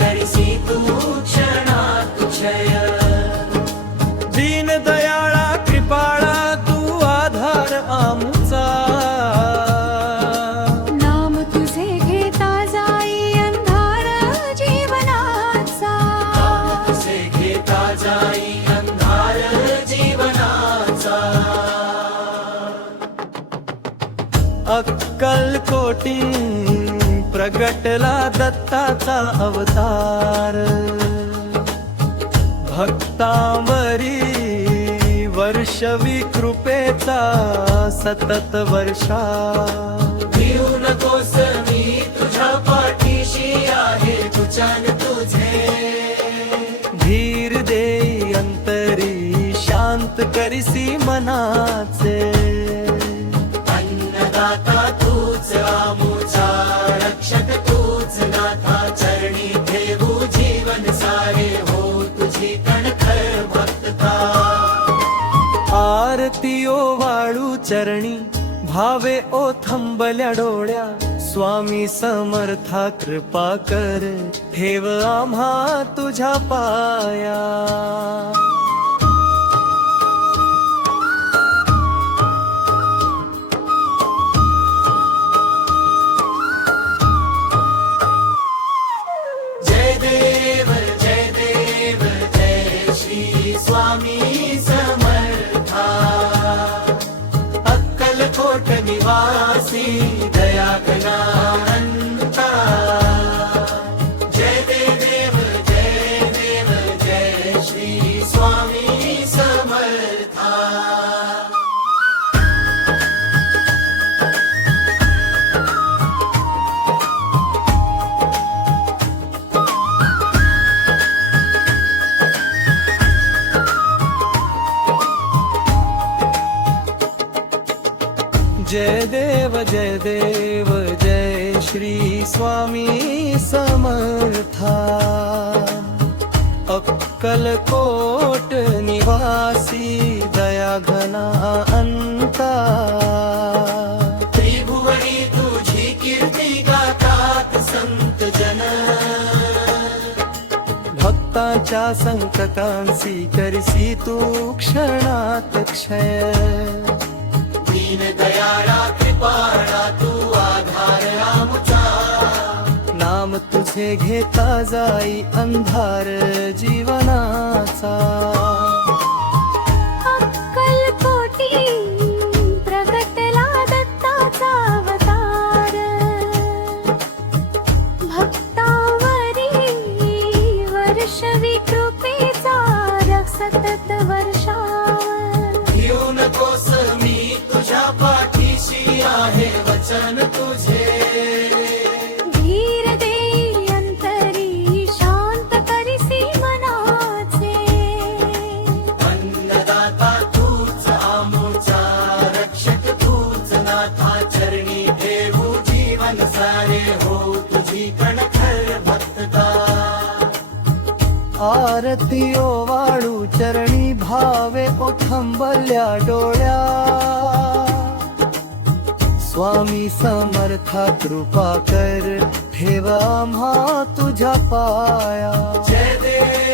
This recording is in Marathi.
करिसी तू क्षणात क्षय दीन दयाळा कृपाळा तू आधार आमचा नाम तुझे घेता जाई अंधार जीवनाचा तुझे घेता जाई अंधार जीवनाचा अक्कलकोटी प्रगटला दत्ताचा अवतार भक्तांवरी वर्षवी कृपेचा सतत वर्षा भिऊ नकोस मी तुझ्या पाठीशी आहे तुझ्यान तुझे धीर देई अंतरी शांत करिसी मनाचे अन्नदाता तूच आमुचा रक्षक तूच नाथा चरणी ठेवू जीवन सारे हो तुझी कणखर भक्तता आरती ओ वाळू चरणी भावे ओ थंबल्या डोळ्या स्वामी समर्था कृपा कर ठेव आम्हा तुझ्या पाया जय देव जय श्री स्वामी समर्था अक्कलकोट निवासी दया घनांता जय देव जय श्री स्वामी समर्था जय देव जय श्री स्वामी समर्था अक्कलकोट निवासी दया घना अंता त्रिभुवनी तुझी कीर्ती गातात संत जन भक्तांच्या संकटांसी करिसी तू क्षणात क्षय दीन दयाळा कृपाळा तू आधार आमचा नाम तुझे घेता जाई अंधार जीवनाचा अक्कलकोटी प्रगटला दत्ताचा अवतार भक्तावरी वर्षवी कृपेचा सतत वर्षावर भिऊ नकोस मी तुझ्या पाठीशी आहे वचन तुझे धीर देई अंतरी शांत करिसी मनाचे अन्नदाता तूच आमुचा रक्षक तूच नाथा चरणी ठेवू जीवन सारे हो तुझी कणखर भक्तता आरती ओ वाळू चरणी भावे ओ थंबल्या डोळ्या स्वामी समर्था कृपा कर ठेव आम्हा तुझ्या पाया जय देव